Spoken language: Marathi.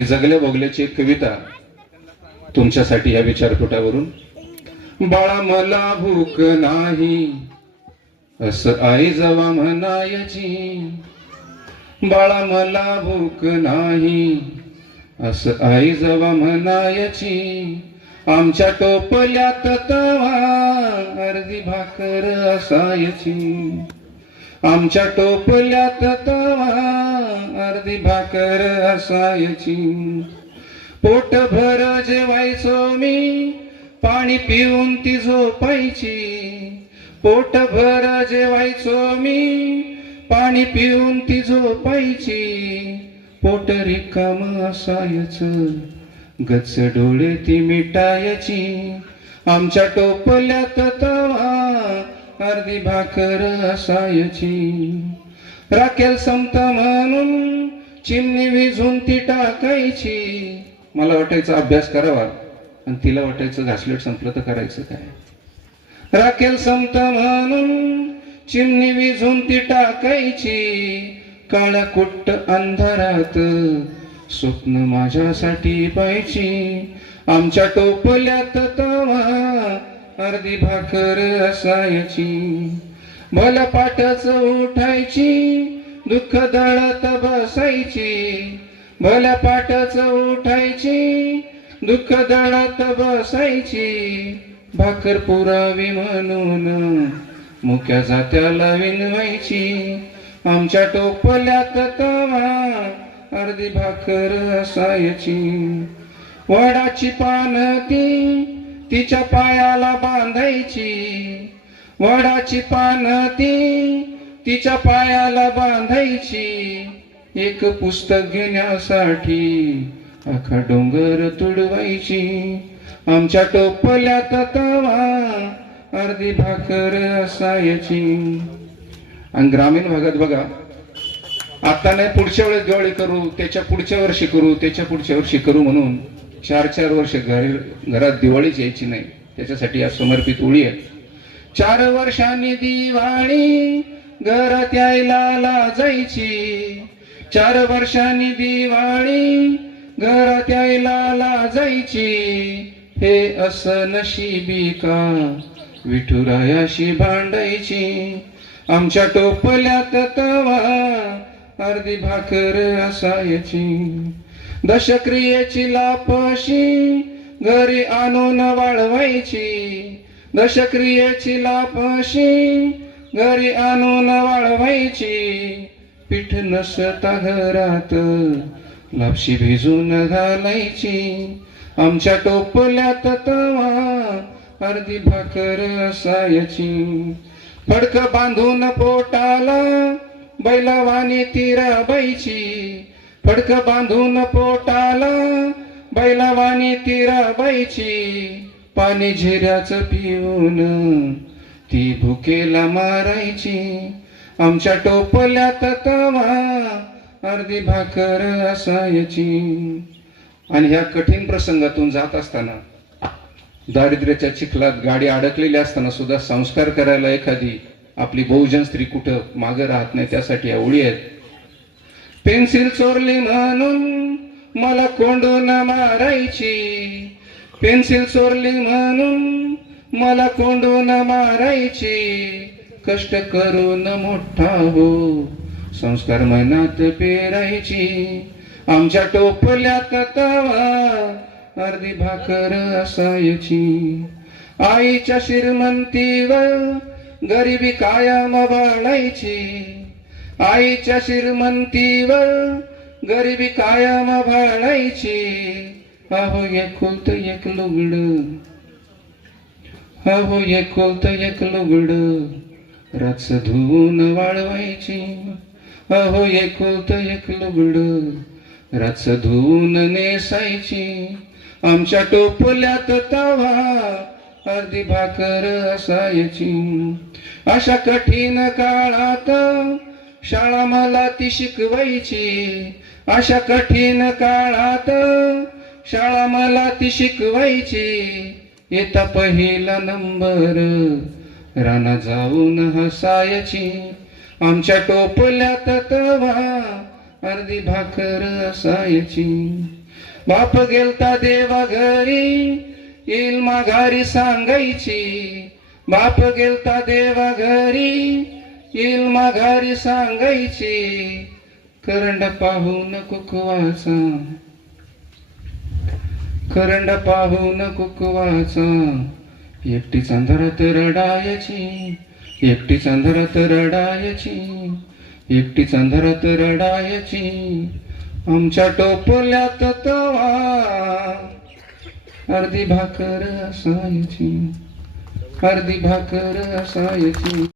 जगल्या बोगल्याची एक कविता तुमच्यासाठी या विचारपुटावरून बाळा मला भूक नाही असं आई जवा म्हणायची. बाळा मला भूक नाही असं आई जवा म्हणायची. आमच्या टोपल्यात तवा अर्धी भाकर असायची. आमच्या टोपल्यात तवा अर्धी भाकर असायची. पोट भर जेवायचो मी पाणी पिऊन ती झोपायची. पोट भर जेवायचो मी पाणी पिऊन ती झोपायची. पोट रिकाम असायचं गच्च डोळे ती मिटायची. आमच्या टोपल्यात तवा अर्धी भाकर असायची. राखेल संत म्हणून चिमणी विझून ती टाकायची. मला वाटायचं अभ्यास करावा आणि तिला वाटायचं घासलेट संपलं तर करायचं काय? राखेल संत म्हणून चिमणी विझून ती टाकायची. काळ्या कुट्ट अंधारात स्वप्न माझ्यासाठी पाहिजे आमच्या टोपल्यात तवा अर्धी भाकर असायची. भला पाठच उठायची दुःख दळत बसायची. भल्या पाठच उठायची दुःख दळत बसायची. भाकर पुरावी म्हणून मुख्या जात्याला विनवायची. आमच्या टोपल्यात तवा अर्धी भाकर असायची. वडाची पान ती तिच्या पायाला बांधायची. वडाची पान ती तिच्या पायाला बांधायची. एक पुस्तक घेण्यासाठी अखा डोंगर तुडवायची. आमच्या टोपल्यात तवा अर्धी भाकर असायची. आणि ग्रामीण भागात बघा आता नाही पुढच्या वेळेस दिवाळी करू त्याच्या पुढच्या वर्षी करू त्याच्या पुढच्या वर्षी करू म्हणून चार चार वर्ष घरी घरात दिवाळीच यायची नाही. त्याच्यासाठी आज समर्पित ओळी आहे. चार वर्षांनी दिवाळी घरात यायला लाजायची. चार वर्षांनी दिवाळी घरात यायला लाजायची. हे असं नशिबी का विठुरायाशी भांडायची? आमच्या टोपल्यात तवा अर्धी भाकर असायची. दशक्रियेची लापशी घरी आणून वाळवायची. दशक्रियेची लापशी घरी आणून वाळवायची. पीठ नसता घरात लापशी भिजून घालायची. आमच्या टोपल्यात तवा अर्धी भाकर असायची. फडक बांधून पोटाला बैलावानी तिराबाईची फडक बांधून पोटाला बैलावानी तिराबाईची पाणी झिऱ्याचं पिऊन ती भुकेला मारायची. आमच्या टोपल्यात तवा अर्धी भाकर असायची. आणि ह्या कठीण प्रसंगातून जात असताना दारिद्र्याच्या चिखलात गाडी अडकलेली असताना सुद्धा संस्कार करायला एखादी आपली बहुजन स्त्री कुठं मागं राहत नाही त्यासाठी आवडी आहेत. पेन्सिल चोरली म्हणून मला कोंडून मारायची. पेन्सिल सोरली म्हणून मला कोंडून मारायची. कष्ट करून मोठा हो. संस्कार मनात पेरायची. आमच्या टोपल्यात तवा अर्धी भाकर असायची. आईच्या श्रीमंतीवर गरिबी कायम भाळायची आईच्या श्रीमंतीवर गरिबी कायम भाळायची अहो एक खोलत एक लुगड. अहो एक खोलत एक लुगड. रच धुवून वाळवायची. अहो एक खोलत एक लुगड. रच धुवून नेसायची. आमच्या टोपल्यात तवा अर्धी भाकर असायची. अशा कठीण काळात शाळा मला ती शिकवायची. अशा कठीण काळात शाळा मला ती शिकवायची. येता पहिला नंबर. राना जाऊन हसायची. आमच्या टोपल्यात तवा अर्धी भाकर असायची. बाप गेलता देवा घरी येईल माघारी सांगायची. बाप गेलता देवा घरी येईल माघारी सांगायची. करंड पाहून कुकवाचा करंड पाहून कुकवाचा. एकटी अंधारात रडायची एकटी अंधारात रडायची एकटी अंधारात रडायची. आमच्या टोपल्यात तवा अर्धी भाकर असायची अर्धी भाकर असायची.